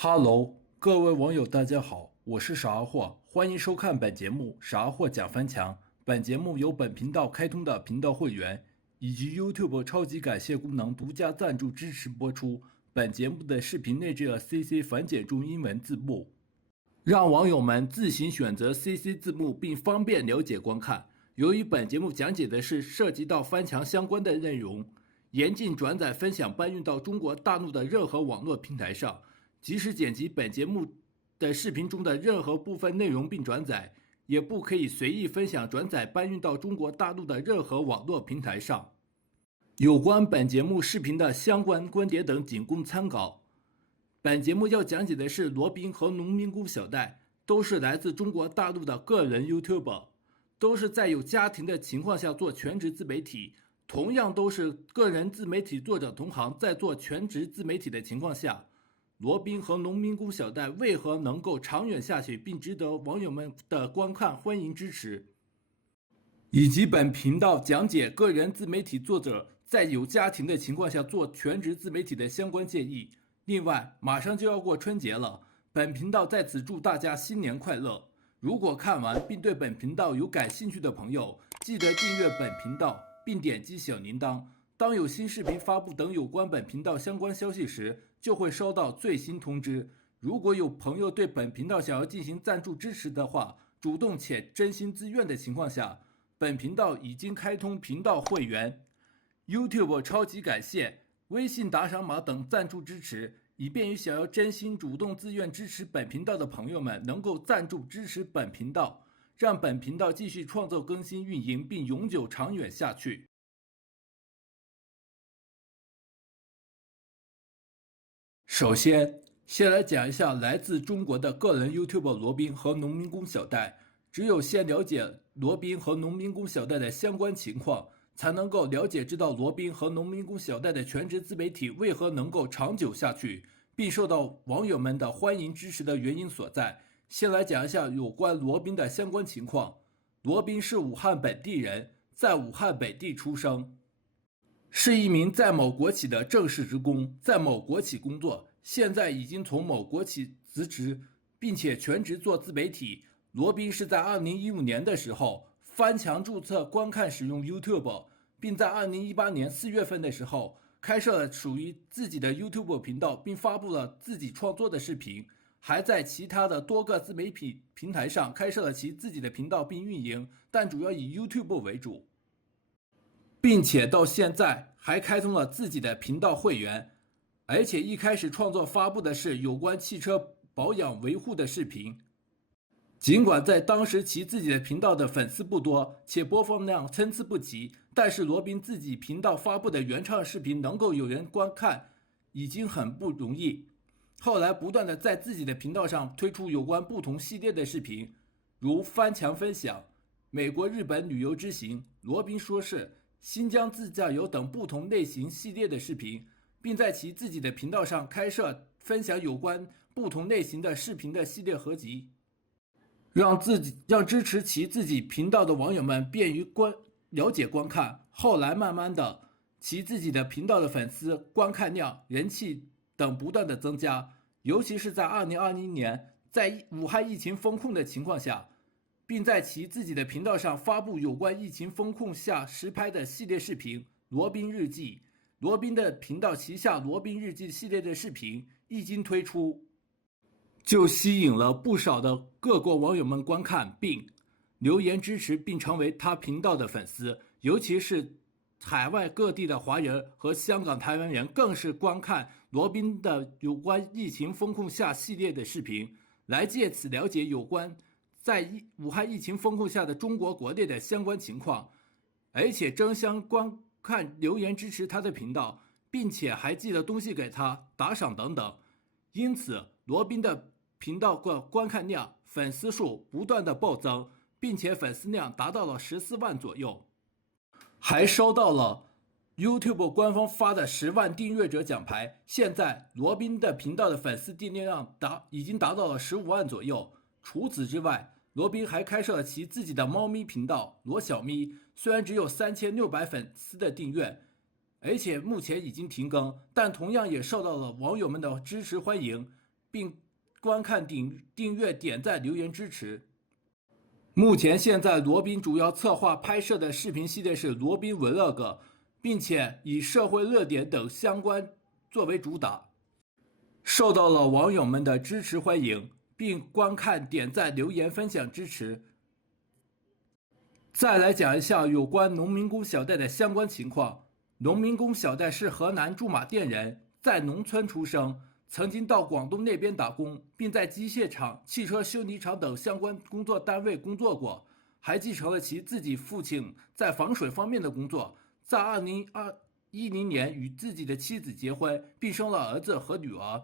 哈喽，各位网友，大家好，我是傻货，欢迎收看本节目《傻货讲翻墙》。本节目由本频道开通的频道会员以及 YouTube 超级感谢功能独家赞助支持播出。本节目的视频内置了 CC 繁简中英文字幕，让网友们自行选择 CC 字幕并方便了解观看。由于本节目讲解的是涉及到翻墙相关的内容，严禁转载分享搬运到中国大陆的任何网络平台上。即使剪辑本节目的视频中的任何部分内容并转载，也不可以随意分享转载搬运到中国大陆的任何网络平台上。有关本节目视频的相关观点等仅供参考。本节目要讲解的是罗宾和农民工小戴，都是来自中国大陆的个人 YouTuber， 都是在有家庭的情况下做全职自媒体，同样都是个人自媒体作者同行，在做全职自媒体的情况下，罗宾和农民工小戴为何能够长远下去，并值得网友们的观看，欢迎支持。以及本频道讲解个人自媒体作者在有家庭的情况下做全职自媒体的相关建议。另外，马上就要过春节了，本频道在此祝大家新年快乐。如果看完并对本频道有感兴趣的朋友，记得订阅本频道并点击小铃铛。当有新视频发布等有关本频道相关消息时，就会收到最新通知。如果有朋友对本频道想要进行赞助支持的话，主动且真心自愿的情况下，本频道已经开通频道会员、YouTube 超级感谢、微信打赏码等赞助支持，以便于想要真心主动自愿支持本频道的朋友们能够赞助支持本频道，让本频道继续创作更新运营并永久长远下去。首先，先来讲一下来自中国的个人 YouTuber 罗宾和农民工小戴。只有先了解罗宾和农民工小戴的相关情况，才能够了解知道罗宾和农民工小戴的全职自媒体为何能够长久下去，并受到网友们的欢迎支持的原因所在。先来讲一下有关罗宾的相关情况。罗宾是武汉本地人，在武汉本地出生。是一名在某国企的正式职工，在某国企工作，现在已经从某国企辞职，并且全职做自媒体。罗宾是在2015年的时候翻墙注册观看使用 YouTube， 并在2018年4月份的时候开设了属于自己的 YouTube 频道，并发布了自己创作的视频，还在其他的多个自媒体平台上开设了其自己的频道并运营，但主要以 YouTube 为主。并且到现在还开通了自己的频道会员，而且一开始创作发布的是有关汽车保养维护的视频。尽管在当时其自己的频道的粉丝不多，且播放量参差不齐，但是罗宾自己频道发布的原创视频能够有人观看，已经很不容易。后来不断的在自己的频道上推出有关不同系列的视频，如翻墙分享、美国日本旅游之行、罗宾说事、新疆自驾游等不同类型系列的视频，并在其自己的频道上开设分享有关不同类型的视频的系列合集，让支持其自己频道的网友们便于了解观看。后来慢慢的，其自己的频道的粉丝、观看量、人气等不断的增加，尤其是在2020年，在武汉疫情封控的情况下，并在其自己的频道上发布有关疫情封控下实拍的系列视频《罗宾日记》。罗宾的频道旗下《罗宾日记》系列的视频一经推出，就吸引了不少的各国网友们观看并留言支持，并成为他频道的粉丝。尤其是海外各地的华人和香港、台湾人，更是观看罗宾的有关疫情封控下系列的视频，来借此了解有关在武汉疫情封控下的中国国内的相关情况，而且争相观看留言支持他的频道，并且还寄了东西给他打赏等等。因此罗宾的频道观看量、粉丝数不断的暴增，并且粉丝量达到了14万左右，还收到了 YouTube 官方发的10万订阅者奖牌。现在罗宾的频道的粉丝订阅量已经达到了15万左右。除此之外，罗宾还开设了其自己的猫咪频道罗小咪，虽然只有3600粉丝的订阅，而且目前已经停更，但同样也受到了网友们的支持欢迎，并观看、订阅、点赞、留言支持。目前现在罗宾主要策划拍摄的视频系列是罗宾 Vlog， 并且以社会热点等相关作为主打，受到了网友们的支持欢迎，并观看、点赞、留言、分享支持。再来讲一下有关农民工小戴的相关情况。农民工小戴是河南驻马店人，在农村出生，曾经到广东那边打工，并在机械厂、汽车修理厂等相关工作单位工作过，还继承了其自己父亲在防水方面的工作。在2010年与自己的妻子结婚，并生了儿子和女儿。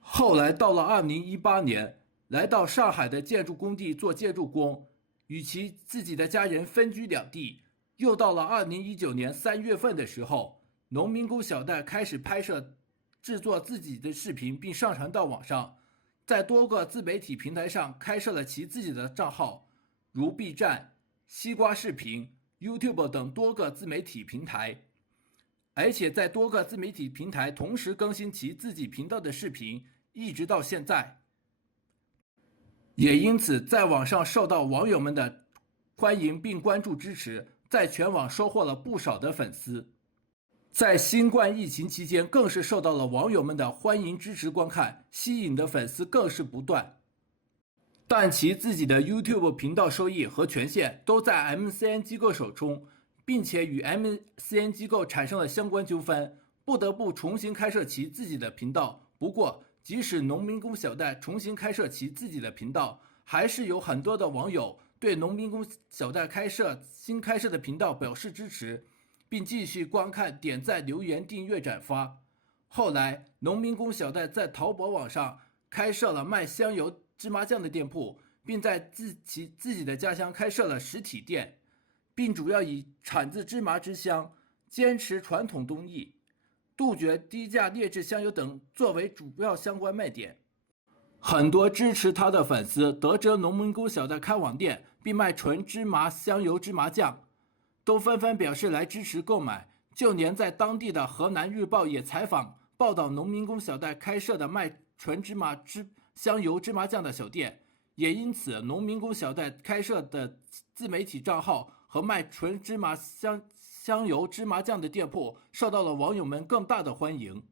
后来到了2018年，来到上海的建筑工地做建筑工，与其自己的家人分居两地。又到了2019年3月份的时候，农民工小戴开始拍摄、制作自己的视频，并上传到网上，在多个自媒体平台上开设了其自己的账号，如 B 站、西瓜视频、YouTube 等多个自媒体平台，而且在多个自媒体平台同时更新其自己频道的视频，一直到现在。也因此在网上受到网友们的欢迎并关注支持，在全网收获了不少的粉丝。在新冠疫情期间，更是受到了网友们的欢迎支持观看，吸引的粉丝更是不断。但其自己的 YouTube 频道收益和权限都在 MCN 机构手中，并且与 MCN 机构产生了相关纠纷，不得不重新开设其自己的频道。不过，即使农民工小戴重新开设其自己的频道，还是有很多的网友对农民工小戴新开设的频道表示支持，并继续观看、点赞、留言、订阅、转发。后来，农民工小戴在淘宝网上开设了卖香油、芝麻酱的店铺，并在自己的家乡开设了实体店，并主要以产自芝麻之乡，坚持传统工艺，杜绝低价劣质香油等作为主要相关卖点。很多支持他的粉丝得知农民工小戴开网店并卖纯芝麻香油芝麻酱，都纷纷表示来支持购买。就连在当地的河南日报也采访报道农民工小戴开设的卖纯芝麻香油芝麻酱的小店，也因此农民工小戴开设的自媒体账号和卖纯芝麻香油芝麻酱的店铺受到了网友们更大的欢迎。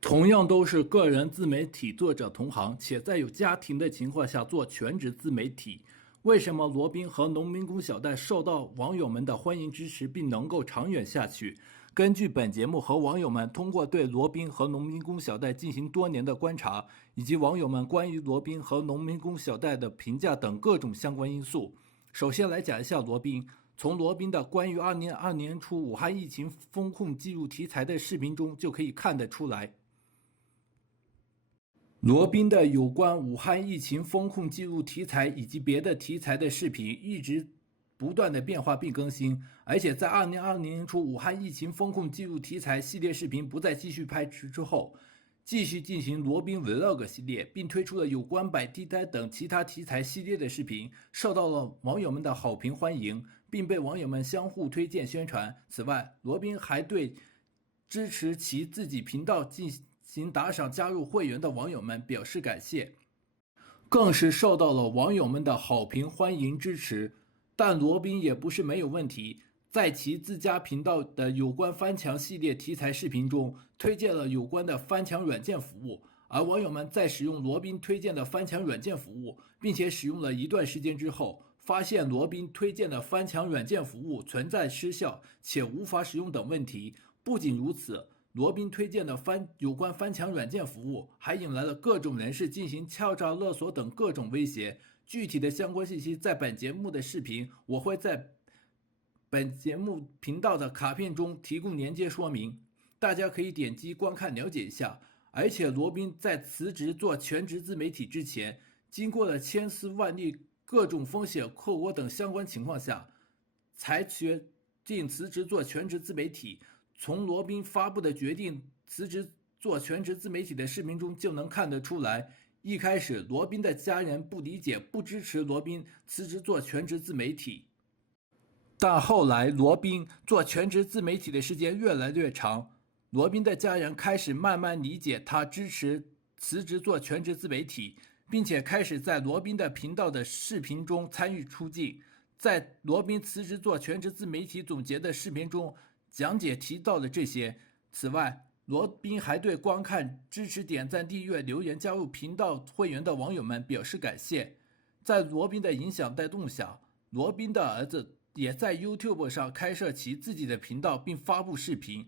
同样都是个人自媒体作者同行，且在有家庭的情况下做全职自媒体，为什么罗宾和农民工小戴受到网友们的欢迎支持并能够长远下去？根据本节目和网友们通过对罗宾和农民工小戴进行多年的观察，以及网友们关于罗宾和农民工小戴的评价等各种相关因素。首先来讲一下罗宾。从罗宾的关于2022年初武汉疫情封控记录题材的视频中就可以看得出来，罗宾的有关武汉疫情封控记录题材以及别的题材的视频一直不断的变化并更新，而且在2020年初武汉疫情封控记录题材系列视频不再继续拍摄之后，继续进行罗宾 Vlog 系列，并推出了有关摆地摊等其他题材系列的视频，受到了网友们的好评欢迎，并被网友们相互推荐宣传。此外，罗宾还对支持其自己频道进行打赏加入会员的网友们表示感谢，更是受到了网友们的好评欢迎支持。但罗宾也不是没有问题，在其自家频道的有关翻墙系列题材视频中推荐了有关的翻墙软件服务，而网友们在使用罗宾推荐的翻墙软件服务并且使用了一段时间之后，发现罗宾推荐的翻墙软件服务存在失效且无法使用等问题。不仅如此，罗宾推荐的有关翻墙软件服务还引来了各种人士进行敲诈勒索等各种威胁。具体的相关信息在本节目的视频我会在本节目频道的卡片中提供连接说明，大家可以点击观看了解一下。而且罗宾在辞职做全职自媒体之前，经过了千丝万缕各种风险后果等相关情况下，才决定辞职做全职自媒体。从罗宾发布的决定辞职做全职自媒体的视频中就能看得出来，一开始罗宾的家人不理解不支持罗宾辞职做全职自媒体，但后来罗宾做全职自媒体的时间越来越长，罗宾的家人开始慢慢理解他支持辞职做全职自媒体，并且开始在罗宾的频道的视频中参与出镜。在罗宾辞职做全职自媒体总结的视频中，讲解提到了这些。此外，罗宾还对观看、支持、点赞、订阅、留言、加入频道会员的网友们表示感谢。在罗宾的影响带动下，罗宾的儿子也在 YouTube 上开设其自己的频道并发布视频。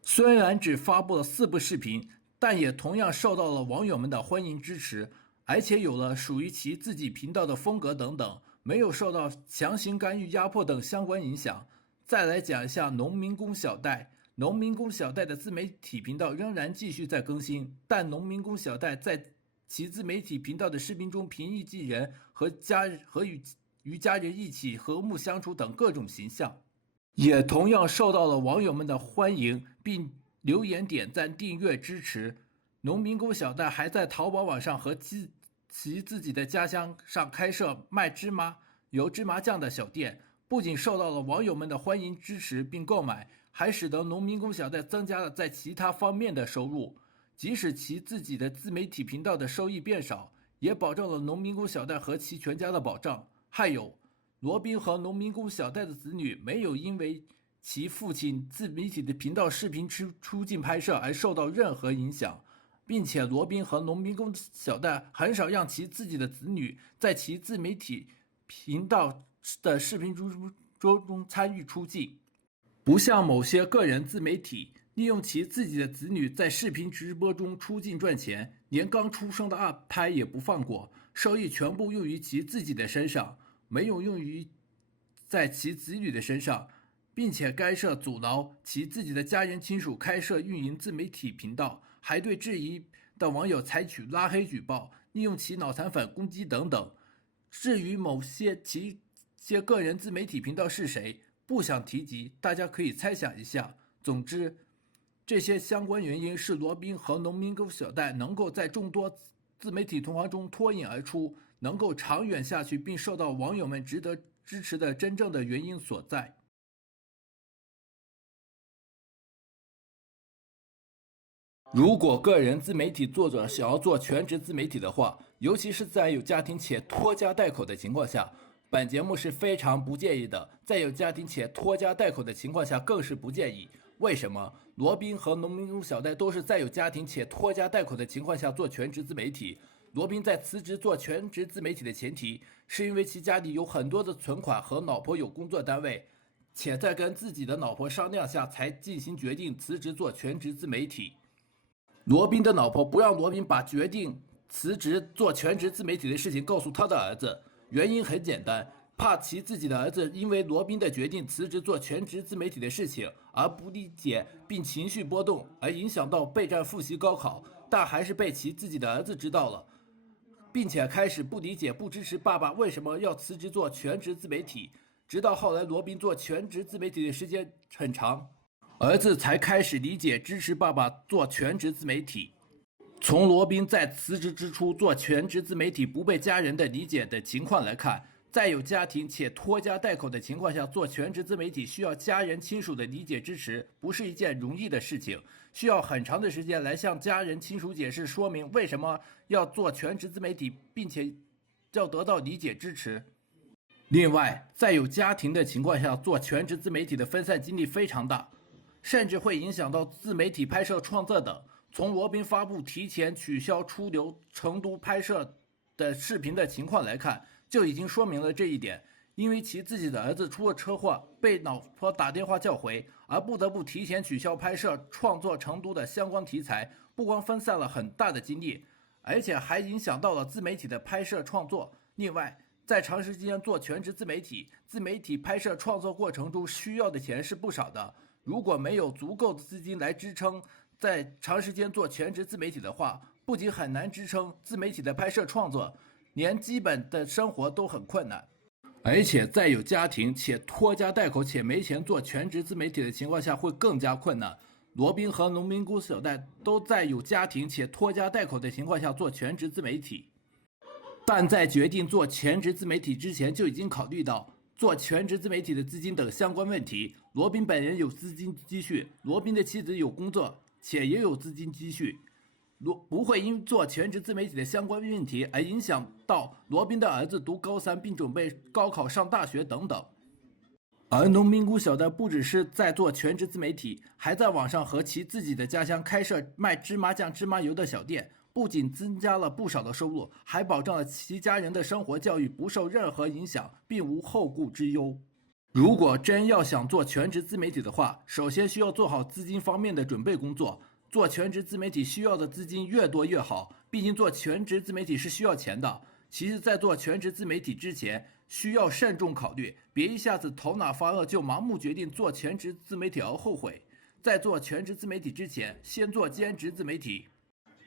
虽然只发布了4部视频，但也同样受到了网友们的欢迎支持，而且有了属于其自己频道的风格等等，没有受到强行干预、压迫等相关影响。再来讲一下农民工小戴。农民工小戴的自媒体频道仍然继续在更新，但农民工小戴在其自媒体频道的视频中平易近人和与家人一起和睦相处等各种形象，也同样受到了网友们的欢迎，并留言、点赞、订阅支持。农民工小戴还在淘宝网上和其自己的家乡上开设卖芝麻、油芝麻酱的小店，不仅受到了网友们的欢迎支持并购买，还使得农民工小戴增加了在其他方面的收入。即使其自己的自媒体频道的收益变少，也保证了农民工小戴和其全家的保障。还有，罗宾和农民工小戴的子女没有因为其父亲自媒体的频道视频出镜拍摄而受到任何影响，并且罗宾和农民工小戴很少让其自己的子女在其自媒体频道的视频中参与出镜。不像某些个人自媒体利用其自己的子女在视频直播中出镜赚钱，连刚出生的二胎也不放过，收益全部用于其自己的身上，没有用于在其子女的身上，并且干涉阻挠其自己的家人亲属开设运营自媒体频道，还对质疑的网友采取拉黑举报，利用其脑残粉攻击等等。至于某些个人自媒体频道是谁，不想提及，大家可以猜想一下。总之，这些相关原因是罗宾和农民工小戴能够在众多自媒体同行中脱颖而出，能够长远下去并受到网友们值得支持的真正的原因所在。如果个人自媒体作者想要做全职自媒体的话，尤其是在有家庭且拖家带口的情况下，本节目是非常不建议的。在有家庭且拖家带口的情况下，更是不建议。为什么？罗宾和农民工小戴都是在有家庭且拖家带口的情况下做全职自媒体。罗宾在辞职做全职自媒体的前提，是因为其家里有很多的存款和老婆有工作单位，且在跟自己的老婆商量下才进行决定辞职做全职自媒体。罗宾的老婆不让罗宾把决定辞职做全职自媒体的事情告诉他的儿子，原因很简单，怕其自己的儿子因为罗宾的决定辞职做全职自媒体的事情而不理解并情绪波动，而影响到备战复习高考，但还是被其自己的儿子知道了，并且开始不理解不支持爸爸为什么要辞职做全职自媒体。直到后来罗宾做全职自媒体的时间很长，儿子才开始理解支持爸爸做全职自媒体。从罗宾在辞职之初做全职自媒体不被家人的理解的情况来看，在有家庭且拖家带口的情况下做全职自媒体需要家人亲属的理解支持，不是一件容易的事情，需要很长的时间来向家人亲属解释说明为什么要做全职自媒体，并且要得到理解支持。另外，在有家庭的情况下做全职自媒体的分散精力非常大，甚至会影响到自媒体拍摄创作等。从罗宾发布提前取消出流成都拍摄的视频的情况来看，就已经说明了这一点。因为其自己的儿子出了车祸，被老婆打电话叫回，而不得不提前取消拍摄创作成都的相关题材，不光分散了很大的精力，而且还影响到了自媒体的拍摄创作。另外，在长时间做全职自媒体拍摄创作过程中需要的钱是不少的，如果没有足够的资金来支撑在长时间做全职自媒体的话，不仅很难支撑自媒体的拍摄创作，连基本的生活都很困难。而且在有家庭且拖家带口且没钱做全职自媒体的情况下会更加困难。罗宾和农民工小戴都在有家庭且拖家带口的情况下做全职自媒体，但在决定做全职自媒体之前就已经考虑到做全职自媒体的资金等相关问题。罗宾本人有资金积蓄，罗宾的妻子有工作且也有资金积蓄，不会因做全职自媒体的相关问题而影响到罗宾的儿子读高3并准备高考上大学等等。而农民工小戴不只是在做全职自媒体，还在网上和其自己的家乡开设卖芝麻酱、芝麻油的小店，不仅增加了不少的收入，还保障了其家人的生活教育不受任何影响，并无后顾之忧。如果真要想做全职自媒体的话，首先需要做好资金方面的准备工作。做全职自媒体需要的资金越多越好，毕竟做全职自媒体是需要钱的。其实，在做全职自媒体之前，需要慎重考虑，别一下子头脑发热就盲目决定做全职自媒体而后悔。在做全职自媒体之前，先做兼职自媒体，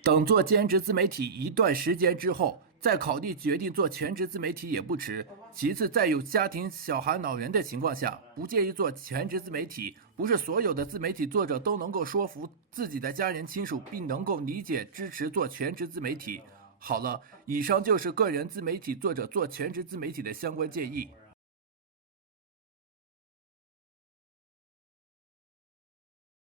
等做兼职自媒体一段时间之后，再考虑决定做全职自媒体也不迟。其次，在有家庭、小孩、老人的情况下，不建议做全职自媒体。不是所有的自媒体作者都能够说服自己的家人亲属，并能够理解支持做全职自媒体。好了，以上就是个人自媒体作者做全职自媒体的相关建议。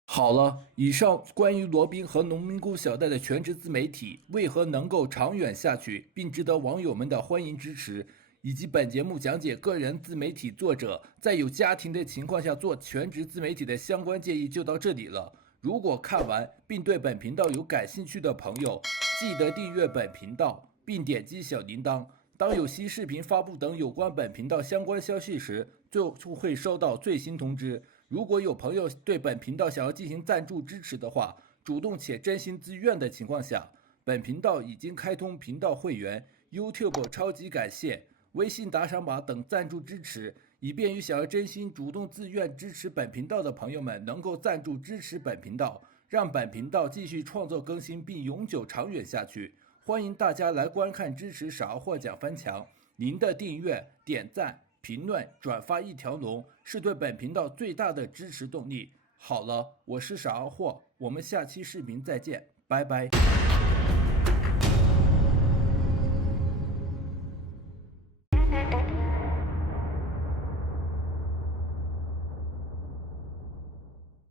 好了，以上关于罗宾和农民工小戴的全职自媒体为何能够长远下去，并值得网友们的欢迎支持，以及本节目讲解个人自媒体作者在有家庭的情况下做全职自媒体的相关建议就到这里了。如果看完并对本频道有感兴趣的朋友，记得订阅本频道并点击小铃铛，当有新视频发布等有关本频道相关消息时，就会收到最新通知。如果有朋友对本频道想要进行赞助支持的话，主动且真心自愿的情况下，本频道已经开通频道会员、YouTube 超级感谢、微信打赏码等赞助支持，以便于想要真心主动自愿支持本频道的朋友们能够赞助支持本频道，让本频道继续创作更新并永久长远下去。欢迎大家来观看支持傻或讲翻墙，您的订阅、点赞、评论、转发一条龙是对本频道最大的支持动力。好了，我是傻货，我们下期视频再见，拜拜。